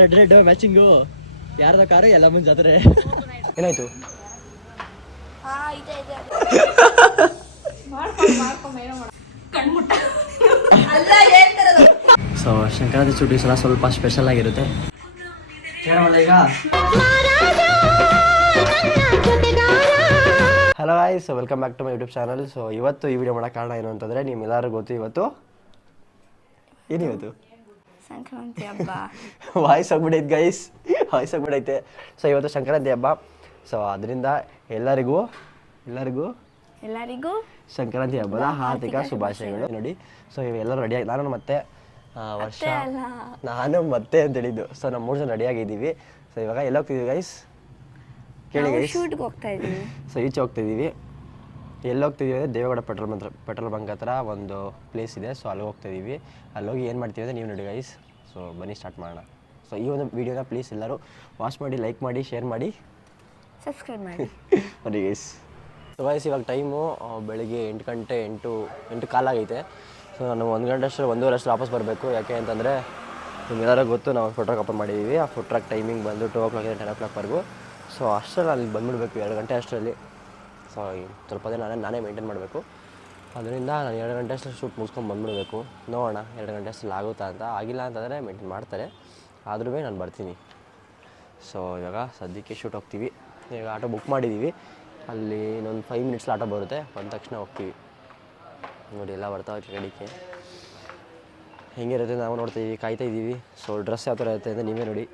Red red matching ಯಾರ್ದ car ಎಲ್ಲ ಮುಂದೆ ಜಾತ್ರೆ ಏನಾಯ್ತು ಸೊ ಸಂಕ್ರಾಂತಿ ಚುಟ್ಟಿ ಸಲ ಸ್ವಲ್ಪ ಸ್ಪೆಷಲ್ ಆಗಿರುತ್ತೆ ಈಗ hello guys welcome back to my YouTube channel. So ಇವತ್ತು ಈ ವಿಡಿಯೋ ಮಾಡೋಕ್ಕೆ ಕಾರಣ ಏನು ಅಂತಂದರೆ ನಿಮ್ಮೆಲ್ಲರೂ ಗೊತ್ತು ಇವತ್ತು ಏನಿವತ್ತು ಸಂಕ್ರಾಂತಿ ಹಬ್ಬ. ವಾಯ್ಸ್ ಹೋಗ್ಬಿಡೈತೆ ಗೈಸ್, ವಾಯ್ಸ್ ಹೋಗ್ಬಿಡೈತೆ. ಸೊ ಇವತ್ತು ಸಂಕ್ರಾಂತಿ ಹಬ್ಬ. ಸೊ ಅದರಿಂದ ಎಲ್ಲರಿಗೂ ಸಂಕ್ರಾಂತಿ ಹಬ್ಬದ ಹಾರ್ದಿಕ ಶುಭಾಶಯಗಳು. ನೋಡಿ ಸೊ ಇವೆಲ್ಲರೂ ರೆಡಿಯಾಗಿ ನಾನು ಮತ್ತೆ ವರ್ಷ ನಾನು ಮತ್ತೆ ಅಂತ ಹೇಳಿದ್ದು. ಸೊ ನಾವು 3 ಜನ ರೆಡಿಯಾಗಿದ್ದೀವಿ. ಸೊ ಇವಾಗ ಎಲ್ಲ ಹೋಗ್ತಿದ್ದೀವಿ ಗೈಸ್ ಕೇಳಿ ಗೈಸ್. ಶೂಟ್ಗೆ ಹೋಗ್ತಾ ಇದ್ದೀವಿ. ಸೊ ಈಚೆ ಹೋಗ್ತಿದ್ದೀವಿ. ಎಲ್ಲಿ ಹೋಗ್ತಿದ್ದೀವಿ ಅಂದರೆ ದೇವೇಗೌಡ ಪೆಟ್ರೋಲ್ ಬಂಕ್ ಹತ್ರ ಒಂದು ಪ್ಲೇಸ್ ಇದೆ. ಸೊ ಅಲ್ಲಿ ಹೋಗ್ತಿದ್ದೀವಿ. ಅಲ್ಲಿ ಹೋಗಿ ಏನು ಮಾಡ್ತೀವಿ ಅಂದರೆ ನೀವು ನೋಡಿ ಗೈಸ್. ಸೊ ಬನ್ನಿ ಸ್ಟಾರ್ಟ್ ಮಾಡೋಣ. ಸೊ ಈ ಒಂದು ವೀಡಿಯೋನ ಪ್ಲೀಸ್ ಎಲ್ಲರೂ ವಾಚ್ ಮಾಡಿ, ಲೈಕ್ ಮಾಡಿ, ಶೇರ್ ಮಾಡಿ, ಸಬ್ಸ್ಕ್ರೈಬ್ ಮಾಡಿ ಬನ್ನಿ ಗೈಸ್. ಸೊ ಗೈಸ್ ಇವಾಗ ಟೈಮು ಬೆಳಿಗ್ಗೆ 8 ಗಂಟೆ 8 ಕಾಲಾಗೈತೆ. ಸೊ ನಾನು 1 ಗಂಟೆ ಅಷ್ಟು 1:30 ಅಷ್ಟು ವಾಪಸ್ ಬರಬೇಕು. ಯಾಕೆ ಅಂತಂದರೆ ನಿಮ್ಗೆಲ್ಲರೂ ಗೊತ್ತು ನಾವು ಫುಡ್ ಟ್ರಕ್ ಓಪನ್ ಮಾಡಿದ್ದೀವಿ. ಆ ಫುಡ್ ಟ್ರಕ್ ಟೈಮಿಂಗ್ ಬಂದು 2 o'clock 10 o'clockವರೆಗೂ. ಸೊ ಅಷ್ಟರಲ್ಲಿ ಅಲ್ಲಿ ಬಂದುಬಿಡ್ಬೇಕು 2 ಗಂಟೆ ಅಷ್ಟರಲ್ಲಿ. ಸೊ ಸ್ವಲ್ಪ ದಿನ ನಾನೇ ಮೇಂಟೈನ್ ಮಾಡಬೇಕು. ಅದರಿಂದ ನಾನು 2 ಗಂಟೆ ಅಷ್ಟು ಶೂಟ್ ಮುಗಿಸ್ಕೊಂಡು ಬಂದುಬಿಡಬೇಕು. ನೋಡೋಣ 2 ಗಂಟೆ ಅಷ್ಟಲ್ಲಿ ಆಗುತ್ತಾ ಅಂತ. ಆಗಿಲ್ಲ ಅಂತಂದರೆ ಮೇಂಟೈನ್ ಮಾಡ್ತಾರೆ, ಆದ್ರೂ ನಾನು ಬರ್ತೀನಿ. ಸೊ ಇವಾಗ ಸದ್ಯಕ್ಕೆ ಶೂಟ್ ಹೋಗ್ತೀವಿ. ಈಗ ಆಟೋ ಬುಕ್ ಮಾಡಿದ್ದೀವಿ. ಅಲ್ಲಿ ಇನ್ನೊಂದು 5 ಮಿನಿಟ್ಸಲ್ಲಿ ಆಟೋ ಬರುತ್ತೆ. ಬಂದ ತಕ್ಷಣ ಹೋಗ್ತೀವಿ. ನೋಡಿ ಎಲ್ಲ ಬರ್ತಾವೆ ರೆಡಿಗೆ ಹೆಂಗಿರುತ್ತೆ ನಾವು ನೋಡ್ತಾಯಿದ್ದೀವಿ, ಕಾಯ್ತಾಯಿದ್ದೀವಿ. ಸೊ ಡ್ರೆಸ್ ಯಾವ ಥರ ಇರುತ್ತೆ ಅಂತ ನೀವೇ ನೋಡಿ.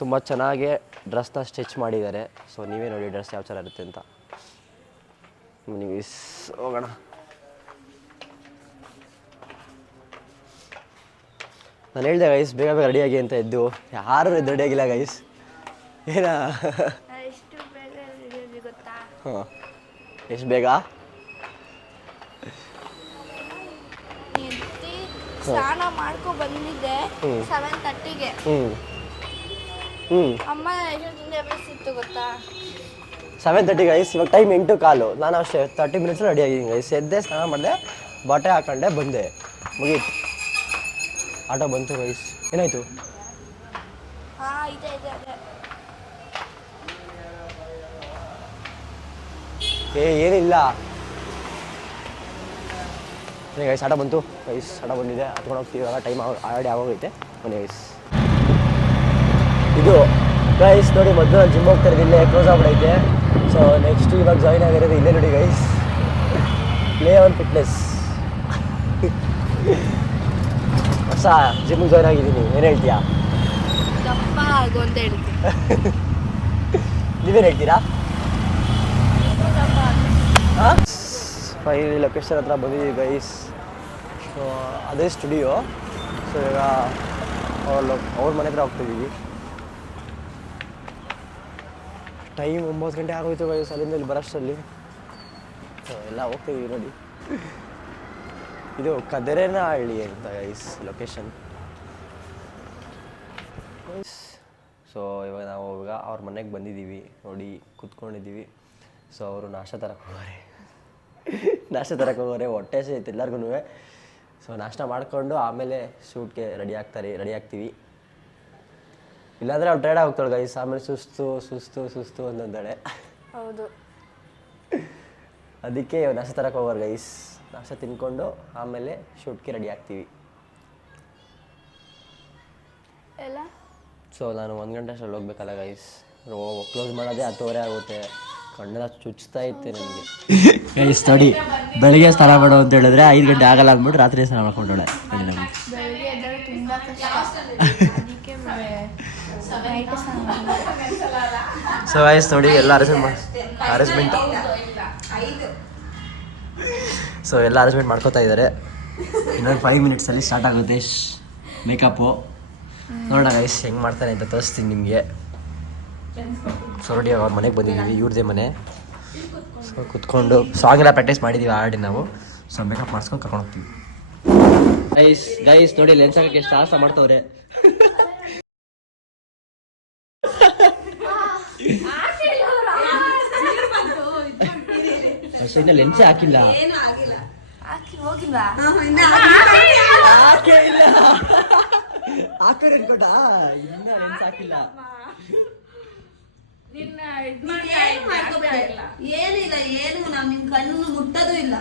ತುಂಬ ಚೆನ್ನಾಗಿ ಡ್ರೆಸ್ನ ಸ್ಟಿಚ್ ಮಾಡಿದ್ದಾರೆ. ಸೊ ನೀವೇ ನೋಡಿ ಡ್ರೆಸ್ ಯಾವ ಥರ ಇರುತ್ತೆ ಅಂತ. ನೀವು ಹೋಗೋಣ. ನಾನು ಹೇಳಿದೆ ಗೈಸ್ ಬೇಗ ಬೇಗ ರೆಡಿಯಾಗಿ ಅಂತ ಎದ್ದು. ಯಾರು ರೆಡಿಯಾಗಿಲ್ಲ ಗೈಸ್. ಏನಾ ಹಾಂ ಎಷ್ಟು ಬೇಗ ಸ್ನಾನ ಮಾಡ್ಕೊ ಬಂದಿದ್ದೆ 7:30ಗೆ. ಅಮ್ಮ ಎಷ್ಟೊತ್ತಿತ್ತು ಗೊತ್ತಾ? 7:30 ಗೈಸ್. ಇವಾಗ ಟೈಮ್ 8 ಕಾಲು. ನಾನು ಅಷ್ಟೇ 30 ಮಿನಿಟ್ಸ್ ರೆಡಿ ಆಗಿದ್ದೀನಿ ಗೈಸ್. ಎದ್ದೆ, ಸ್ನಾನ ಮಾಡಿದೆ, ಬಟ್ಟೆ ಹಾಕೊಂಡೆ, ಬಂದೆ, ಮುಗೀತು. ಆಟೋ ಬಂತು ಗೈಸ್. ಏನಾಯಿತು? ಏನಿಲ್ಲ ಗೈಸ್. ಆಟೋ ಬಂತು ಗೈಸ್, ಆಟೋ ಬಂದಿದೆ, ಹತ್ಕೊಂಡು ಹೋಗ್ತೀವಿ. ಇವಾಗ ಟೈಮ್ ಆಲ್ರೆಡಿ ಆಗೋಗೈತೆ. ಬನ್ನಿ ಗೈಸ್. ಇದು ಗೈಸ್ ನೋಡಿ, ಮೊದಲು ಜಿಮ್ ಹೋಗ್ತಾ ಇರೋದು ಇಲ್ಲೇ ಕ್ಲೋಸ್ ಆಗ್ಬಿಡೈತೆ. ಸೊ ನೆಕ್ಸ್ಟ್ ಇವಾಗ ಜಾಯ್ನ್ ಆಗಿರೋದು ಇಲ್ಲೇ ನೋಡಿ ಗೈಸ್, ಪ್ಲೇ ಆನ್ ಫಿಟ್ನೆಸ್. ಹೊಸ ಜಿಮ್ಗೆ ಜಾಯ್ನ್ ಆಗಿದ್ದೀನಿ. ಏನು ಹೇಳ್ತೀಯಾ? ನೀವೇನು ಹೇಳ್ತೀರಾ? ಹಾಂ ಫೈನಲಿ ಲೊಕೇಶನ್ ಹತ್ರ ಬಂದಿದ್ದೀವಿ ಗೈಸ್. ಸೊ ಅದೇ ಸ್ಟುಡಿಯೋ. ಸೊ ಇವಾಗ ಅವ್ರ ಮನೆ ಹತ್ರ ಹೋಗ್ತಿದ್ದೀವಿ. ಟೈಮ್ 9 ಗಂಟೆ ಆಗೋಯ್ತು ಗೈಸ್. ಅಲ್ಲಿಂದ ಇಲ್ಲಿ ಬರೋಷ್ಟರಲ್ಲಿ ಸೊ ಎಲ್ಲ ಹೋಗ್ತಿದ್ದೀವಿ ನೋಡಿ. ಇದು ಕದರೇನಹಳ್ಳಿ ಅಂತ ಗೈಸ್ ಲೊಕೇಶನ್. ಸೊ ಇವಾಗ ನಾವು ಅವ್ರ ಮನೆಗೆ ಬಂದಿದ್ದೀವಿ ನೋಡಿ, ಕೂತ್ಕೊಂಡಿದ್ದೀವಿ. ಸೊ ಅವರು ನಾಷ್ಟ ತರಕ್ಕೆ ಹೋಗೋರೆ. ಹೊಟ್ಟೆ ಸಿಗುತ್ತೆ ಎಲ್ಲರಿಗೂ. ಸೊ ನಾಷ್ಟ ಮಾಡಿಕೊಂಡು ಆಮೇಲೆ ಶೂಟ್ಗೆ ರೆಡಿ ಆಗ್ತೀವಿ. ಇಲ್ಲಾಂದರೆ ಅವ್ರು ಟೈರ್ಡ್ ಆಗ್ತಾಳೆ ಗೈಸ್. ಆಮೇಲೆ ಸುಸ್ತು ಅಂತಂದಾಳೆ. ಹೌದು, ಅದಕ್ಕೆ ನಾಷ್ಟ ತರಕ್ಕೆ ಹೋಗೋರು ಗೈಸ್. ನಾಷ್ಟ ತಿನ್ಕೊಂಡು ಆಮೇಲೆ ಶೂಟ್ಗೆ ರೆಡಿ ಆಗ್ತೀವಿ. ಸೊ ನಾನು 1 ಗಂಟೆ ಅಷ್ಟರಲ್ಲಿ ಹೋಗ್ಬೇಕಲ್ಲ ಗೈಸ್. ಕ್ಲೋಸ್ ಮಾಡೋದೇ 10:30 ಆಗುತ್ತೆ. ಕಣ್ಣೆಲ್ಲ ಚುಚ್ತಾ ಇತ್ತೆ ನನಗೆ ಗೈಸ್. ನೋಡಿ ಬೆಳಿಗ್ಗೆ ಸ್ನಾನ ಮಾಡೋ ಅಂತ ಹೇಳಿದ್ರೆ 5 ಗಂಟೆ ಆಗಲ್ಲ ಅಂದ್ಬಿಟ್ಟು ರಾತ್ರಿ ಸ್ನಾನ ಮಾಡ್ಕೊಂಡೋಳೆ. ಸೊ ಗೈಸ್ ನೋಡಿ ಎಲ್ಲ ಅರೇಂಜ್ಮೆಂಟ್ ಮಾಡ್ಕೋತಾ ಇದ್ದಾರೆ. ಇನ್ನೊಂದು 5 ಮಿನಿಟ್ಸಲ್ಲಿ ಸ್ಟಾರ್ಟ್ ಆಗುತ್ತೆ ಮೇಕಪ್ಪು. ನೋಡೋಣ ಗೈಸ್ ಹೆಂಗೆ ಮಾಡ್ತಾನೆ ಅಂತ ತೋರಿಸ್ತೀನಿ ನಿಮಗೆ. ಸೊ ನೋಡಿ ಅವ್ರ ಮನೆಗೆ ಬಂದಿದ್ದೀವಿ, ಇವ್ರದೇ ಮನೆ. ಸೊ ಕುತ್ಕೊಂಡು ಸಾಂಗ್ ಎಲ್ಲ ಪ್ರಾಕ್ಟೀಸ್ ಮಾಡಿದ್ದೀವಿ ಆಲ್ರೆಡಿ ನಾವು. ಸೊ ಮೇಕಪ್ ಮಾಡಿಸ್ಕೊಂಡು ಕರ್ಕೊಂಡು ಹೋಗ್ತೀವಿ ಗೈಸ್. ನೋಡಿ ಲೆನ್ಸ್ ಹಾಕಕ್ಕೆ ಎಷ್ಟು ಸಾಹಸ ಮಾಡ್ತವ್ರೆ. ಇನ್ನ ಲೆನ್ಸೇ ಹಾಕಿಲ್ಲ. ಹಾಕೋರು ಅನ್ಕೊಟ ಇನ್ನ ಲೆನ್ಸ್ ಹಾಕಿಲ್ಲ. ಏನಿಲ್ಲ, ಏನು ನಾವು ನಿಮ್ ಕಣ್ಣು ಮುಟ್ಟೋದು ಇಲ್ಲ.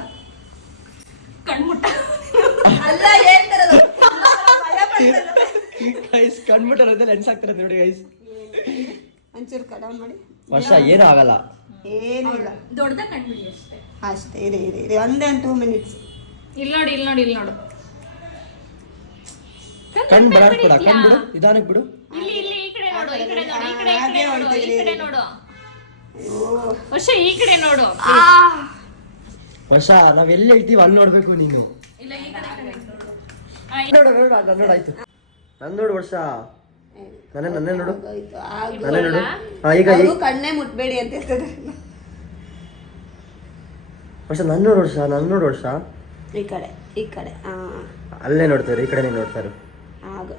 ಅಲ್ಲ ಹೇಳ್ತಾರದು ಗೈಸ್ ಕಣ್ಬಿಟ್ಟರೆ ಲೆನ್ಸ್ ಹಾಕ್ತಾರೆ ನೋಡಿ ಗೈಸ್. ಒಂಚೂರು ಕಡೌನ್ ಮಾಡಿ. ವರ್ಷ ಏನೂ ಆಗಲ್ಲ, ಏನೂ ಇಲ್ಲ, ದೊಡ್ಡದ ಕಂಡ್ಬಿಡಿ ಅಷ್ಟೇ. ಅಷ್ಟೇ. ಇರಿ ಒಂದೇ 2 minutes. ಇಲ್ಲಿ ನೋಡು ಕಣ್ ಬರಾಕ್ ಕೂಡ ಕಣ್ ಬಿಡು, ನಿಧಾನಕ್ಕೆ ಬಿಡು. ಇಲ್ಲಿ ಈ ಕಡೆ ನೋಡು, ಈ ಕಡೆ ನೋಡು, ಈ ಕಡೆ ನೋಡು. ವರ್ಷ ಈ ಕಡೆ ನೋಡು. ವರ್ಷ ನಾವ್ ಎಲ್ಲಿ ಹೇಳ್ತೀವಿ ಅಲ್ಲಿ ನೋಡ್ಬೇಕು ನೀನು. ಇಲ್ಲ ಈ ಕಡೆ ನೋಡು ಆಯ್ತು. ನನ್ ನೋಡು ವರ್ಷ, ನನ್ನೇ ನೋಡು, ನನ್ನೇ ನೋಡು. ಈಗ ಅವ್ರು ಕಣ್ಣೇ ಮುಟ್ಬೇಡಿ ಅಂತ ಹೇಳ್ತಾರೆ. ವರ್ಷ ನನ್ ನೋಡು ವರ್ಷ, ನನ್ ನೋಡು ವರ್ಷ. ಈ ಕಡೆ ಅಲ್ಲೇ ನೋಡ್ತಾರೆ, ಈ ಕಡೆ ನೋಡ್ತಾರೆ. ಆಗ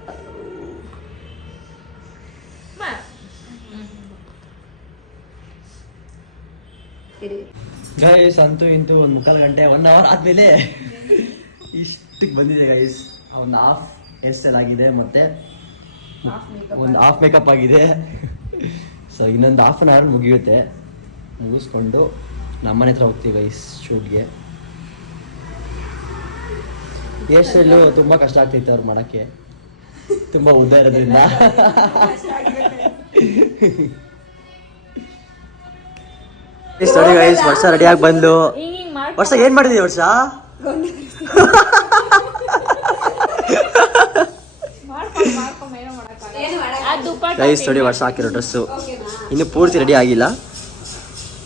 ಗೈಸ್ ಅಂತೂ ಇಂತೂ 1/4 ಗಂಟೆ 1 hour ಆದ್ಮೇಲೆ ಇಷ್ಟಕ್ಕೆ ಬಂದಿದೆ ಗೈಸ್. ಒಂದು ಹಾಫ್ ಹೇರ್ ಸ್ಟೈಲ್ ಆಗಿದೆ, ಮತ್ತೆ ಒಂದು ಹಾಫ್ ಮೇಕಪ್ ಆಗಿದೆ. ಸೊ ಇನ್ನೊಂದು ಹಾಫ್ ಆನ್ ಅವರ್ ಮುಗಿಯುತ್ತೆ. ಮುಗಿಸ್ಕೊಂಡು ನಮ್ಮನೆ ಹತ್ರ ಹೋಗ್ತೀವಿ ಗೈಸ್ ಶೂಟ್ಗೆ. ಹೇರ್ ಸ್ಟೈಲು ತುಂಬ ಕಷ್ಟ ಆಗ್ತೈತೆ ಅವ್ರು ಮಾಡೋಕ್ಕೆ, ತುಂಬ ಉದ್ದ ಇರೋದ್ರಿಂದ. ನೋಡಿ ಗೈಸ್, ವರ್ಷ ರೆಡಿಯಾಗಿ ಬಂದು. ವರ್ಷ ಏನ್ ಮಾಡಿದೀವಿ ವರ್ಷ? ಗೈಸ್ ನೋಡಿ ವರ್ಷ ಹಾಕಿರೋ ಡ್ರೆಸ್ಸು ಇನ್ನು ಪೂರ್ತಿ ರೆಡಿ ಆಗಿಲ್ಲ.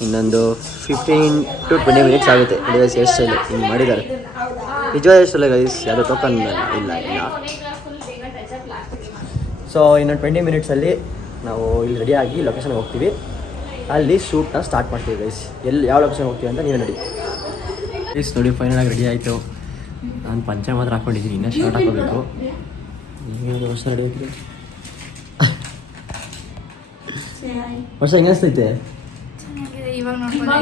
ಇನ್ನೊಂದು 15 to 20 minutes ಆಗುತ್ತೆ ಗೈಸ್. ಹೇರ್ ಸ್ಟೈಲ್ ಹಿಂಗೆ ಮಾಡಿದ್ದಾರೆ. ನಿಜವಾದ ಹೇರ್ ಸ್ಟೈಲ್ ಗೈಸ್, ಯಾವುದೋ ಟೋಕನ್ ಇಲ್ಲ. ಸೊ ಇನ್ನೊಂದು 20 minutesಲ್ಲಿ ನಾವು ಇಲ್ಲಿ ರೆಡಿಯಾಗಿ ಲೊಕೇಶನ್ಗೆ ಹೋಗ್ತೀವಿ. ಅಲ್ಲಿ ಶೂಟ್ನ ಸ್ಟಾರ್ಟ್ ಮಾಡ್ತೀವಿ ಗೈಸ್. ಯಾವ ಲೊಕೇಶನ್ ಹೋಗ್ತೀವಿ ಅಂತ ನೀವೇ ನೋಡಿ. ಗೈಸ್ ನೋಡಿ ಫೈನಲ್ ಆಗಿ ರೆಡಿ ಆಯಿತು. ನಾನು ಪಂಚೆ ಮಾತ್ರ ಹಾಕ್ಕೊಂಡಿದ್ದೀನಿ, ಇನ್ನೂ ಶರ್ಟ್ ಹಾಕೋಬೇಕು. ನೀವೇನು ವರ್ಷ ರೆಡಿ ಆಗ್ತೀವಿ? ವರ್ಷ ಹೆಂಗೆ ಅನಿಸ್ತೈತೆ? ಇವಾಗ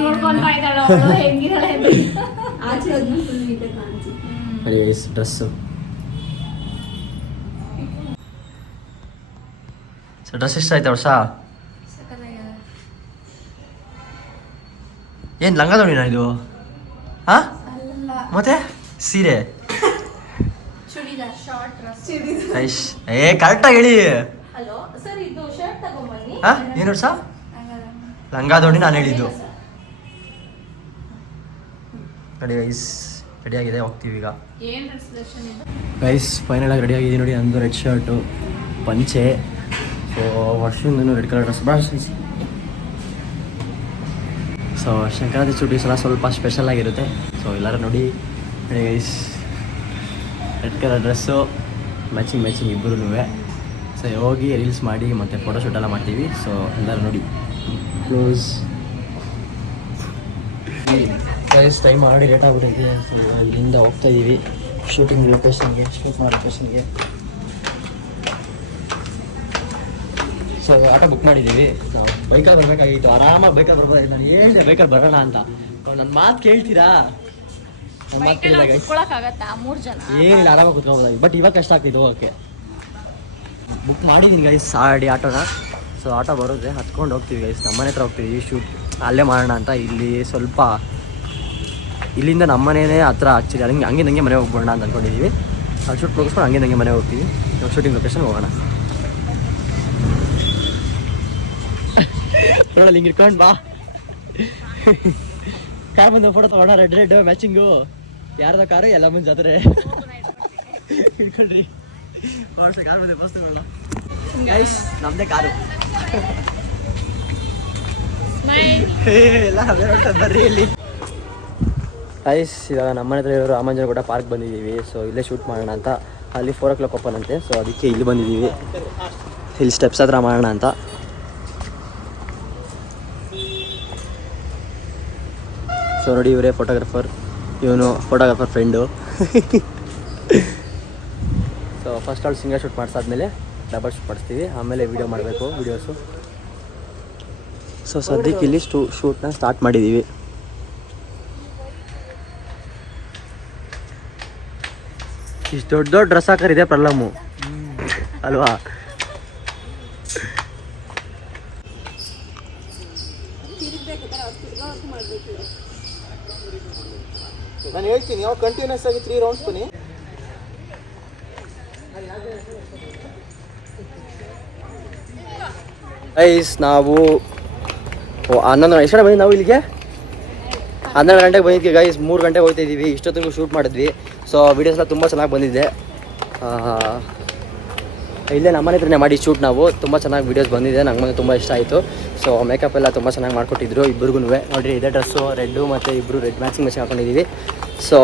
ನೋಡ್ಕೊಂತಾ ಇದ್ದಾಳೆ ಅವಳು ಹೆಂಗಿದ್ದಾಳೆ ಅಂತ. ಆಚೆ ಹೋದ್ಮೇಲೆ ಫುಲ್ ನೀಟಾಗಿ ಕಾಣಿಸುತ್ತೆ. ನೋಡಿ ಗೈಸ್ ಡ್ರೆಸ್ಸು. ಸೊ ಡ್ರೆಸ್ ಇಷ್ಟ ಆಯ್ತಾ ವರ್ಷ? ಏನು ಲಂಗ ನೋಡಿನ ಇದು? ಹಾಂ ಮತ್ತೆ ಸೀರೆ ಐಶ್ ಕರೆಕ್ಟಾಗಿ ಹೇಳಿ. ಹಲೋ ಸರ್, ಇದು ಶರ್ಟ್ ತಗೊಂಬನ್ನಿ. ಹಾಂ ಏನು ವರ್ಷ? ಲಂಗ ದೋಣಿ ನಾನು ಹೇಳಿದ್ದು. ನೋಡಿ ಗೈಸ್ ರೆಡಿಯಾಗಿದೆ, ಹೋಗ್ತೀವಿ ಈಗ. ಏನ್ ಡ್ರೆಸ್ ಸೆಲೆಕ್ಷನ್ ಇದೆ ಗೈಸ್? ಫೈನಲ್ ಆಗಿ ರೆಡಿಯಾಗಿದೆ ನೋಡಿ. ನಂದು ರೆಡ್ ಶರ್ಟು, ಪಂಚೆ. ಸೊ ವರ್ಷದಿಂದ ರೆಡ್ ಕಲರ್ ಡ್ರೆಸ್ ಭಾಳ ಇಷ್ಟ. ಸೊ ಸಂಕ್ರಾಂತಿ ಚುಟ್ಟಿ ಸಲ ಸ್ವಲ್ಪ ಸ್ಪೆಷಲ್ ಆಗಿರುತ್ತೆ. ಸೊ ಎಲ್ಲರೂ ನೋಡಿ guys, red colour dress matching ಇಬ್ಬರೂ. ಸೊ ಹೋಗಿ ರೀಲ್ಸ್ ಮಾಡಿ ಮತ್ತು ಫೋಟೋಶೂಟ್ ಎಲ್ಲ ಮಾಡ್ತೀವಿ. ಸೊ ಎಲ್ಲರೂ ನೋಡಿ close. Guys time already late ಆಗ್ಬಿಟ್ಟಿದೆ. ಸೊ ಇಲ್ಲಿಂದ ಹೋಗ್ತಾ ಇದ್ದೀವಿ ಶೂಟಿಂಗ್ ಲೊಕೇಶನ್ಗೆ, ಶೂಟ್ ಮಾಡೋ ಲೊಕೇಶನ್ಗೆ. ಸೊ ಆಟೋ ಬುಕ್ ಮಾಡಿದ್ದೀವಿ. ನಾವು ಬೈಕಲ್ಲಿ ಬರಬೇಕಾಗಿತ್ತು, ಆರಾಮಾಗಿ ಬೈಕಲ್ಲಿ ಬರ್ಬೋದಾಗಿತ್ತು. ನಾನು ಹೇಳಿದೆ ಬೈಕಲ್ಲಿ ಬರೋಣ ಅಂತ. ನನ್ನ ಮಾತು ಕೇಳ್ತೀರಾ? ನನ್ನ ಮಾತು ಕೇಳಿಲ್ಲ ಗೈಸ್. ಕುತ್ಕೊಳಕ್ಕಾಗತ್ತಾ 3 ಜನ? ಏನಿಲ್ಲ, ಆರಾಮಾಗಿ ಕುತ್ಕೊಬೋದಾಗಿ. ಬಟ್ ಇವಾಗ ಕಷ್ಟ ಆಗ್ತಿತ್ತು ಹೋಗೋಕ್ಕೆ. ಬುಕ್ ಮಾಡಿದ್ದೀನಿ ಗೈಸ್ ಆಲ್ರೆಡಿ ಆಟೋನ. ಸೊ ಆಟೋ ಬರುತ್ತೆ, ಹತ್ಕೊಂಡು ಹೋಗ್ತೀವಿ ಗೈಸ್. ನಮ್ಮನೆ ಹತ್ರ ಹೋಗ್ತೀವಿ ಶೂಟ್ ಅಲ್ಲೇ ಮಾಡೋಣ ಅಂತ. ಇಲ್ಲಿ ಸ್ವಲ್ಪ ಇಲ್ಲಿಂದ ನಮ್ಮನೇ ಹತ್ರ ಆ್ಯಕ್ಚುಲಿ. ಹಂಗೆ ಮನೆ ಹೋಗ್ಬೋಣ ಅಂತ ಅಂದ್ಕೊಂಡಿದ್ದೀವಿ. ಅಲ್ಲಿ ಶೂಟ್ ಮುಗಿಸ್ಕೊಂಡು ಹಂಗೆ ಮನೆ ಹೋಗ್ತೀವಿ. ನಾವು ಶೂಟಿಂಗ್ ಲೊಕೇಶನ್ ಹೋಗೋಣ. ನೋಡಲ್ಲ ಹಿಂಗೆ ಇಟ್ಕೊಂಡು ಬಾ. ಕಾರ್ ಬಂದು ಫೋಟೋ ತಗೋಣ. Red matching. ಯಾರ್ದ ಕಾರು ಎಲ್ಲ ಮುಂದೆ ಜಾತ್ರೆ ಇಟ್ಕೊಂಡ್ರಿ. ಕಾರ್ ಬಂದು ಬಸ್ ತಗೊಳ್ಳ ಗೈಸ್, ನಮ್ಮದೇ ಕಾರು. ಎಲ್ಲ ಬರ್ರಿ ಇಲ್ಲಿ ಗೈಸ್. ಇವಾಗ ನಮ್ಮನೆ ಹತ್ರ ಇರೋ ರಾಮಾಂಜನಗುಡ್ಡ ಪಾರ್ಕ್ ಬಂದಿದ್ದೀವಿ. ಸೊ ಇಲ್ಲೇ ಶೂಟ್ ಮಾಡೋಣ ಅಂತ. ಅಲ್ಲಿ 4 o'clock ಓಪನ್ ಅಂತೆ. ಸೊ ಅದಕ್ಕೆ ಇಲ್ಲಿ ಬಂದಿದ್ದೀವಿ. ಇಲ್ಲಿ ಸ್ಟೆಪ್ಸ್ ಹತ್ರ ಮಾಡೋಣ ಅಂತ. ಸೊ ನೋಡಿ ಇವರೇ ಫೋಟೋಗ್ರಾಫರ್, ಇವನು photographer friend. So first all single shoot ಮಾಡಿಸಾದ್ಮೇಲೆ ಡಬಲ್ ಶೂಟ್ ಮಾಡಿಸ್ತೀವಿ. ಆಮೇಲೆ ವೀಡಿಯೋ ಮಾಡಬೇಕು, ವೀಡಿಯೋಸು. ಸೊ ಸದ್ಯಕ್ಕೆ ಇಲ್ಲಿ ಶೂಟ್ನ ಸ್ಟಾರ್ಟ್ ಮಾಡಿದ್ದೀವಿ. ಇಷ್ಟು ದೊಡ್ಡ ಡ್ರೆಸ್ ಹಾಕರಿದೆ ಪ್ರಾಬ್ಲಮ್ಮು. ಅಲ್ವಾ? ನಾನು ಹೇಳ್ತೀನಿ ಯಾವ ಕಂಟಿನ್ಯೂಸ್ ಆಗಿ 3 ರೌಂಡ್ಸ್ ಬನ್ನಿ. ಗೈಸ್ ನಾವು 11 ಎಷ್ಟು ಗಂಟೆ ಬಂದಿದ್ದು ನಾವು ಇಲ್ಲಿಗೆ? 12 ಗಂಟೆಗೆ ಬಂದಿದ್ವಿ ಗೈಸ್. 3 ಗಂಟೆಗೆ ಹೋಗ್ತಾ ಇದ್ದೀವಿ. ಇಷ್ಟೊತ್ತಿಗೂ ಶೂಟ್ ಮಾಡಿದ್ವಿ. ಸೊ ವೀಡಿಯೋಸ್ ಎಲ್ಲ ತುಂಬ ಚೆನ್ನಾಗಿ ಬಂದಿದೆ. ಇಲ್ಲೇ ನಮ್ಮನೆ ಹತ್ರನೇ ಮಾಡಿ ಶೂಟ್ ನಾವು. ತುಂಬ ಚೆನ್ನಾಗಿ ವೀಡಿಯೋಸ್ ಬಂದಿದೆ. ನಂಗೆ ತುಂಬ ಇಷ್ಟ ಆಯಿತು. ಸೊ ಮೇಕಪ್ ಎಲ್ಲ ತುಂಬ ಚೆನ್ನಾಗಿ ಮಾಡಿಕೊಟ್ಟಿದ್ರು ಇಬ್ಬರಿಗೂ. ನೋಡಿರಿ ಇದೇ ಡ್ರೆಸ್ಸು ರೆಡ್ಡು ಮತ್ತು ಇಬ್ಬರು ರೆಡ್ ಮ್ಯಾಚಿಂಗ್ ಹಾಕೊಂಡಿದ್ದೀವಿ. ಸೊ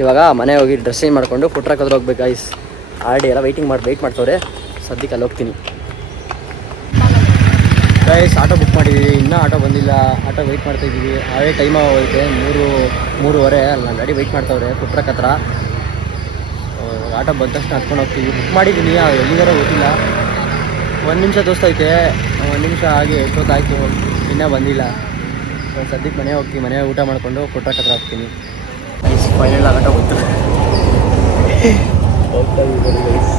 ಇವಾಗ ಮನೆ ಹೋಗಿ ಡ್ರೆಸ್ ಚೇಂಜ್ ಮಾಡಿಕೊಂಡು ಫುಡ್ ಟ್ರಕ್ ಹತ್ರ ಹೋಗ್ಬೇಕು ಗೈಸ್. ಆಲ್ರೆಡಿ ಎಲ್ಲ ವೆಯ್ಟ್ ಮಾಡ್ತವ್ರೆ. ಸದ್ಯಕ್ಕೆ ಅಲ್ಲಿ ಹೋಗ್ತೀನಿ ಗೈಸ್. ಆಟೋ ಬುಕ್ ಮಾಡಿದ್ದೀವಿ, ಇನ್ನೂ ಆಟೋ ಬಂದಿಲ್ಲ. ಆಟೋ ವೆಯ್ಟ್ ಮಾಡ್ತಾಯಿದ್ದೀವಿ. ಅವೇ ಟೈಮ್ ಆಗೋಯ್ತೆ 3:30. ಅಲ್ಲಿ ನನ್ನ ಗಾಡಿ ವೆಯ್ಟ್ ಮಾಡ್ತವ್ರೆ ಫುಡ್ ಟ್ರಕ್ ಹತ್ರ. ಆಟೋ ಬಂದ ತಕ್ಷಣ ಹತ್ಕೊಂಡು ಹೋಗ್ತೀವಿ. ಬುಕ್ ಮಾಡಿದ್ದೀನಿ, ಎಲ್ಲಿಗಾರೋ ಗೊತ್ತಿಲ್ಲ. 1 ನಿಮಿಷ ತೋರಿಸ್ತೈತೆ. 1 ನಿಮಿಷ ಆಗಿ ಎಷ್ಟೊತ್ತಾಯಿತು, ಇನ್ನೂ ಬಂದಿಲ್ಲ. ಸದ್ಯಕ್ಕೆ ಮನೆ ಹೋಗ್ತೀವಿ. ಮನೆ ಊಟ ಮಾಡಿಕೊಂಡು ಫುಡ್ ಟ್ರಕ್ ಹತ್ರ ಹೋಗ್ತೀನಿ ಗೈಸ್. ಫೈನಲ್ ಆಟೋ ಬರ್ತಾರೆ. ಹೋಗ್ತಾ ಇದ್ದೀವಿ ಗೈಸ್.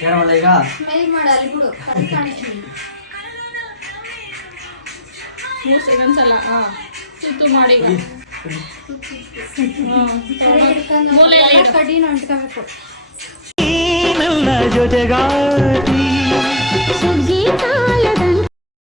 ಕೇಳವಲ್ಲ ಈಗ ಮೇಲ್ ಮಾಡಾರಿ ಬಿಡು ಕಾಣಿಸ್ತೀನಿ 3 ಸೆಕೆಂಡ್ಸ್ ಅಲ್ಲ. ಸುತ್ತು ಮಾಡಿ ಮೂಲೆಯಲ್ಲಿ ಕಡಿನ ಅಂಟ್ಕೋಬೇಕು. ಜೊತೆಗಾತಿ